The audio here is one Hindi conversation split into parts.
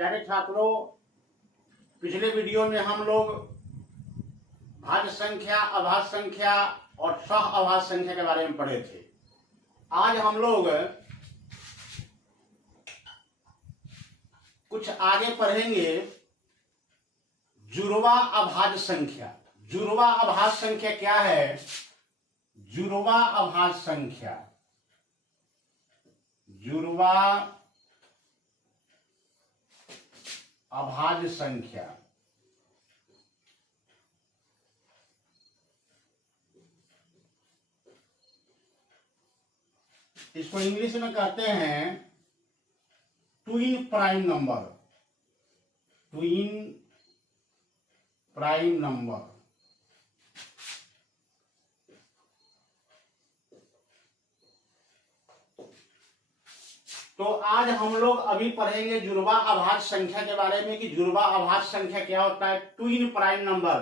प्यारे छात्रों, पिछले वीडियो में हम लोग भाज्य संख्या, अभाज्य संख्या और सह अभाज्य संख्या के बारे में पढ़े थे। आज हम लोग कुछ आगे पढ़ेंगे जुड़वा अभाज्य संख्या। जुड़वा अभाज्य संख्या क्या है? जुड़वा अभाज्य संख्या, जुड़वा अभाज्य संख्या इसको इंग्लिश में कहते हैं twin prime number. Twin prime number. तो आज हम लोग अभी पढ़ेंगे जुड़वा अभाज्य संख्या के बारे में कि जुड़वा अभाज्य संख्या क्या होता है। ट्विन प्राइम नंबर,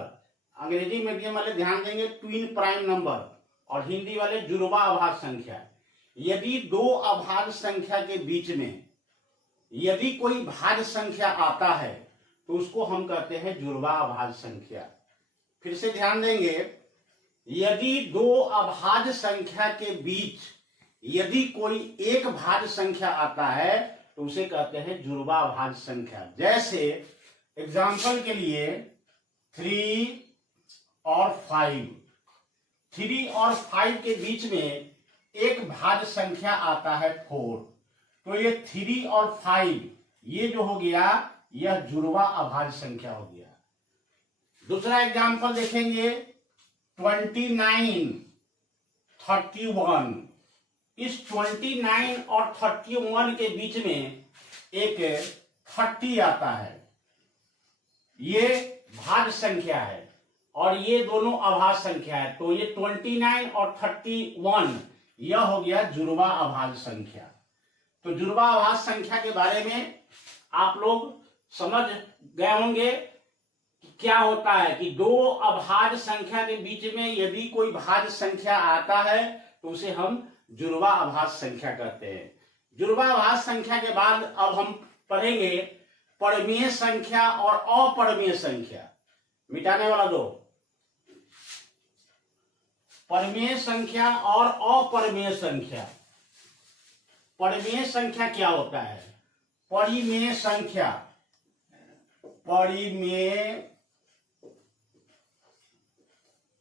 अंग्रेजी मीडियम वाले ध्यान देंगे ट्विन प्राइम नंबर, और हिंदी वाले जुड़वा अभाज्य संख्या। यदि दो अभाज्य संख्या के बीच में यदि कोई भाज्य संख्या आता है तो उसको हम कहते हैं जुड़वा अभाज्य संख्या। फिर से ध्यान देंगे, यदि दो अभाज्य संख्या के बीच यदि कोई एक भाज्य संख्या आता है तो उसे कहते हैं जुड़वा अभाज्य संख्या। जैसे एग्जाम्पल के लिए 3 और 5, 3 और 5 के बीच में एक भाज्य संख्या आता है 4, तो ये 3 और 5 ये जो हो गया यह जुड़वा अभाज्य संख्या हो गया। दूसरा एग्जाम्पल देखेंगे 29, 31। इस 29 और 31 के बीच में एक 30 आता है, ये भाज्य संख्या है और ये दोनों अभाज्य संख्या है, तो ये 29 और 31 यह हो गया जुड़वा अभाज्य संख्या। तो जुड़वा अभाज्य संख्या के बारे में आप लोग समझ गए होंगे कि क्या होता है कि दो अभाज्य संख्या के बीच में यदि कोई भाज्य संख्या आता है तो उसे हम जुड़वा अभाज्य संख्या कहते हैं। जुड़वा अभाज्य संख्या के बाद अब हम पढ़ेंगे परमेय संख्या और अपरमेय संख्या। मिटाने वाला दो, परमेय संख्या और अपरमेय संख्या। परमेय संख्या क्या होता है? परिमेय संख्या, परिमेय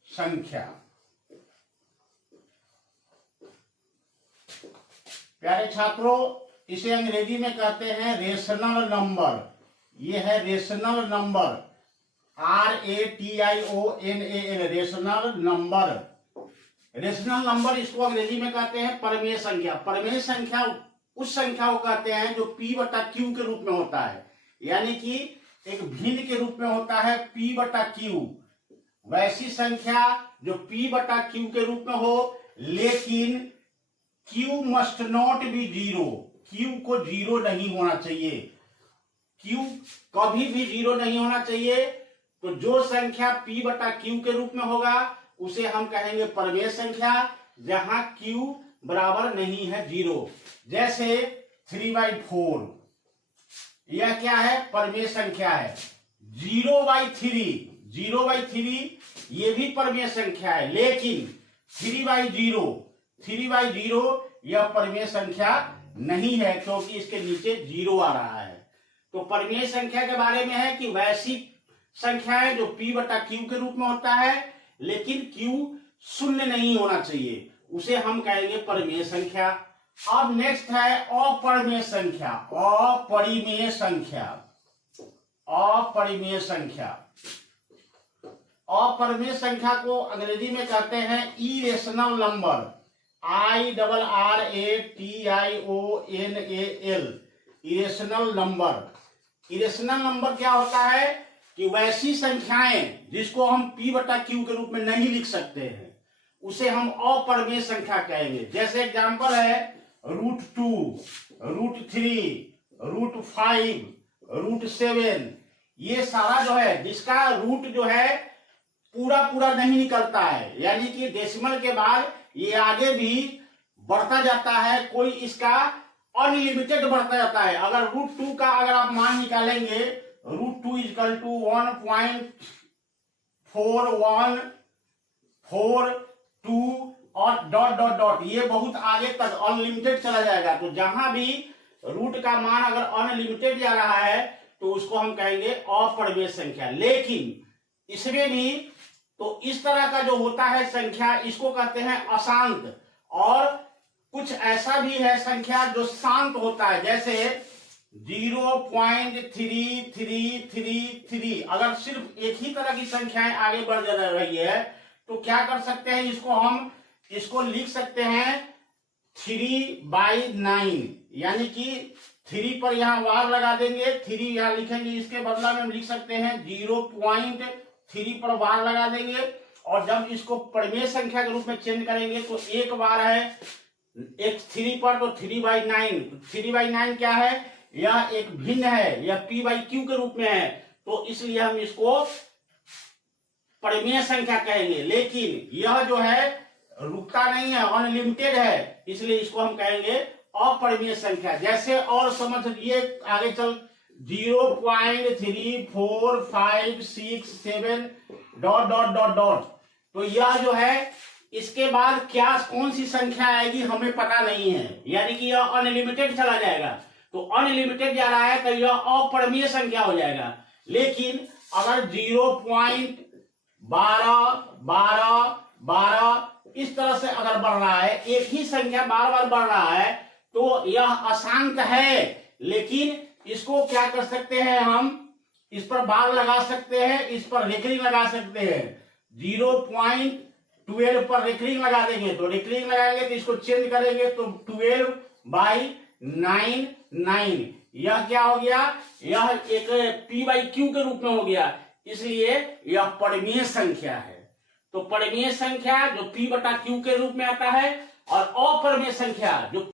संख्या। प्यारे छात्रों, इसे अंग्रेजी में कहते हैं रेशनल नंबर। ये है rational number, RATIONAL, rational number. Rational number इसको अंग्रेजी में कहते हैं परमेय संख्या। परमेय संख्या उस संख्या को कहते हैं जो P/Q के रूप में होता है, यानी कि एक भिन्न के रूप में होता है P/Q। वैसी संख्या जो P/Q के रूप में हो, लेकिन Q must not be zero. Q को जीरो नहीं होना चाहिए, Q कभी भी जीरो नहीं होना चाहिए। तो जो संख्या P/Q के रूप में होगा उसे हम कहेंगे परमेय संख्या, जहां Q बराबर नहीं है जीरो। जैसे 3/4, यह क्या है? परमेय संख्या है। 0/3, 0/3 ये भी परमेय संख्या है, लेकिन 3/0 यह परमेय संख्या नहीं है क्योंकि इसके नीचे जीरो आ रहा है। तो परमेय संख्या के बारे में है कि वैसी संख्या है जो P/Q के रूप में होता है, लेकिन Q शून्य नहीं होना चाहिए, उसे हम कहेंगे परमेय संख्या। अब नेक्स्ट है अपरमेय संख्या। अपरिमेय संख्या, अपरिमेय संख्या। अपरमेय संख्या को अंग्रेजी में कहते हैं irrational number, IRRATIONAL, irrational number. Irrational number क्या होता है कि वैसी संख्याएं जिसको हम P/Q के रूप में नहीं लिख सकते हैं उसे हम अपरमेय संख्या कहेंगे। जैसे एग्जांपल है √2, √3, √5, √7। ये सारा जो है जिसका रूट जो है पूरा पूरा नहीं निकलता है, यानी कि डेसिमल के बाद ये आगे भी बढ़ता जाता है, कोई इसका अनलिमिटेड बढ़ता जाता है। अगर √2 का अगर आप मान निकालेंगे, √2 इक्वल टू 1.4142 और डॉट डॉट डॉट, ये बहुत आगे तक अनलिमिटेड चला जाएगा। तो जहां भी रूट का मान अगर अनलिमिटेड जा रहा है तो उसको हम कहेंगे अपरिमेय संख्या। लेकिन इसमें भी तो इस तरह का जो होता है संख्या, इसको कहते हैं अशांत। और कुछ ऐसा भी है संख्या जो शांत होता है, जैसे 0.3333। अगर सिर्फ एक ही तरह की संख्याएं आगे बढ़ जा रही है तो क्या कर सकते हैं, इसको लिख सकते हैं 3/9, यानी कि 3 पर यहां वार लगा देंगे, 3 यहां लिखेंगे, इसके बदला में हम लिख सकते हैं 0.3 पर वार लगा देंगे। और जब इसको परिमेय संख्या के रूप में चेंज करेंगे तो एक बार है एक 3 पर, तो 3/9। 3/9 क्या है, यह एक भिन्न है, यह p/q के रूप में है, तो इसलिए हम इसको परिमेय संख्या कहेंगे। लेकिन यह जो है रुकता नहीं है, अनलिमिटेड है, इसलिए इसको हम कहेंगे अपरिमेय संख्या। जैसे और समझ लिए आगे चल, 0.3456 डॉट डॉट डॉट डॉट। तो यह जो है इसके बाद क्या कौन सी संख्या आएगी हमें पता नहीं है, यानी कि यह अनलिमिटेड चला जाएगा। तो अनलिमिटेड जा रहा है तो यह अपरिमेय संख्या हो जाएगा। लेकिन अगर 0.12 इस तरह से अगर बढ़ रहा है, एक ही संख्या बार बार बढ़ रहा है, तो यह अशांत है। लेकिन इसको क्या कर सकते हैं, हम इस पर बार लगा सकते हैं, इस पर रेकरिंग लगा सकते हैं। 0.12 पर रेकरिंग लगा देंगे, तो रेकरिंग लगाएंगे तो इसको चेंज करेंगे तो 12/9। यह क्या हो गया, यह एक p/q के रूप में हो गया, इसलिए यह परिमेय संख्या है। तो परिमेय संख्या जो p/q के रूप में आता है, और अपरिमेय संख्या जो